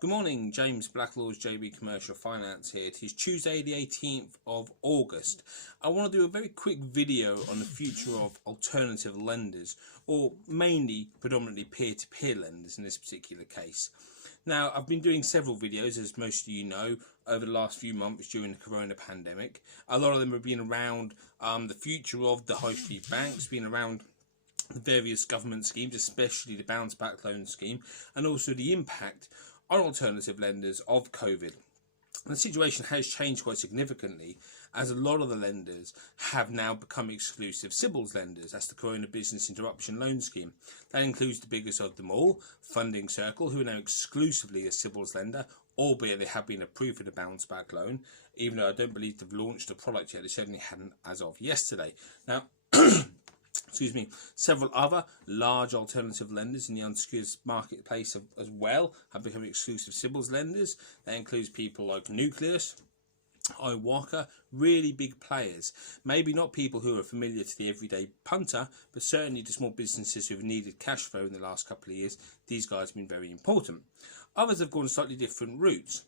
Good morning, James Blacklaw's JB Commercial Finance here. It is Tuesday the 18th of August. I want to do a very quick video on the future of alternative lenders, or mainly predominantly peer-to-peer lenders in this particular case. Now, I've been doing several videos, as most of you know, over the last few months during the corona pandemic. A lot of them have been around the future of the high street banks, been around the various government schemes, especially the bounce back loan scheme, and also the impact on alternative lenders of COVID. And the situation has changed quite significantly, as a lot of the lenders have now become exclusive CBILS lenders. That's the Corona Business Interruption Loan Scheme. That includes the biggest of them all, Funding Circle, who are now exclusively a CBILS lender, albeit they have been approved for the bounce back loan, even though I don't believe they've launched a product yet. They certainly hadn't as of yesterday. Now, several other large alternative lenders in the unsecured marketplace as well have become exclusive CBILS lenders. That includes people like Nucleus, iWalker, really big players. Maybe not people who are familiar to the everyday punter, but certainly to small businesses who have needed cash flow in the last couple of years. These guys have been very important. Others have gone slightly different routes.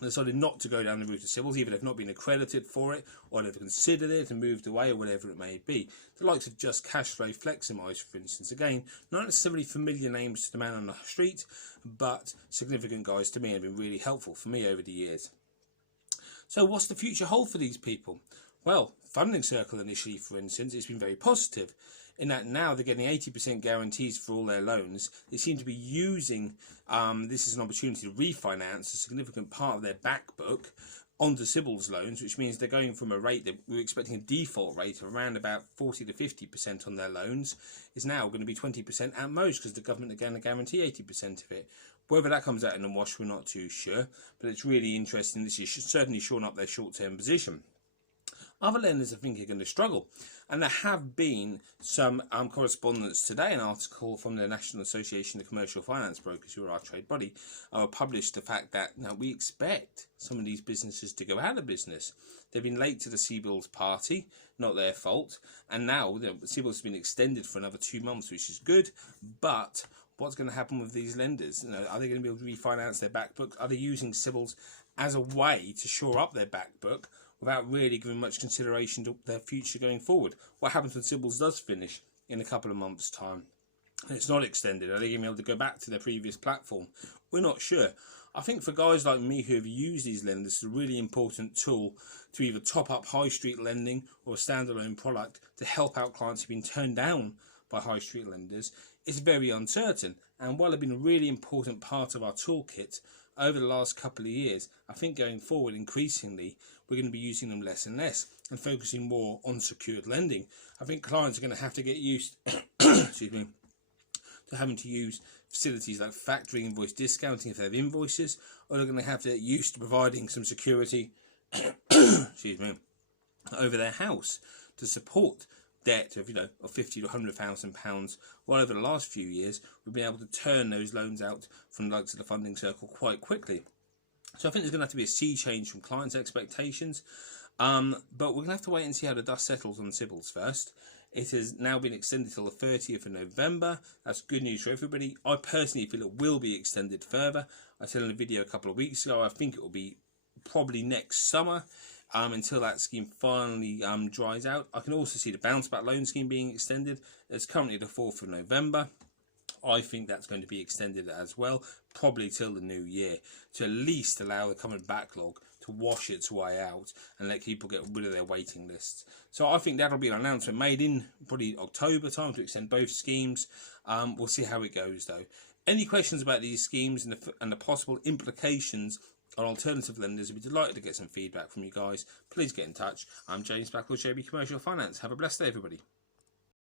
They decided not to go down the route of CBILS, either they've not been accredited for it, or they've considered it and moved away, or whatever it may be. The likes of Just Cashflow, Fleximize, for instance, again, not necessarily familiar names to the man on the street, but significant guys to me, and have been really helpful for me over the years. So what's the future hold for these people? Well, Funding Circle initially, for instance, it's been very positive, in that now they're getting 80% guarantees for all their loans. They seem to be using this as an opportunity to refinance a significant part of their back book onto CBILS loans, which means they're going from a rate that we were expecting a default rate of around about 40 to 50% on their loans, is now going to be 20% at most, because the government are going to guarantee 80% of it. Whether that comes out in the wash, we're not too sure, but it's really interesting. This is certainly shoring up their short-term position. Other lenders, I think, are going to struggle, and there have been some correspondence today. An article from the National Association of Commercial Finance Brokers, who are our trade body, published the fact that now we expect some of these businesses to go out of business. They've been late to the CBILS party, not their fault, and now the CBILS has been extended for another 2 months, which is good. But what's going to happen with these lenders? Are they going to be able to refinance their back book? Are they using CBILS as a way to shore up their back book without really giving much consideration to their future going forward? What happens when CBILS does finish in a couple of months' time and it's not extended? Are they going to be able to go back to their previous platform? We're not sure. I think for guys like me who have used these lenders, it's a really important tool to either top up high street lending or a standalone product to help out clients who've been turned down by high street lenders. It's very uncertain, and while they've been a really important part of our toolkit over the last couple of years, I think going forward increasingly we're going to be using them less and less and focusing more on secured lending. I think clients are going to have to get used to having to use facilities like factoring invoice discounting if they have invoices, or they're going to have to get used to providing some security over their house to support debt of of £50,000 to £100,000. Well, over the last few years we've been able to turn those loans out from the likes of the Funding Circle quite quickly. So I think there's going to have to be a sea change from clients' expectations, but we're going to have to wait and see how the dust settles on CBILS first. It has now been extended till the 30th of November. That's good news for everybody. I personally feel it will be extended further. I said in a video a couple of weeks ago, I think it will be probably next summer, until that scheme finally dries out. I can also see the bounce back loan scheme being extended. It's currently the 4th of November. I think that's going to be extended as well, probably till the new year, to at least allow the current backlog to wash its way out and let people get rid of their waiting lists. So I think that'll be an announcement made in probably October time to extend both schemes. We'll see how it goes though. Any questions about these schemes and the possible implications on alternative lenders? We'd be delighted to get some feedback from you guys. Please get in touch. I'm James Blackwell, JB Commercial Finance. Have a blessed day, everybody.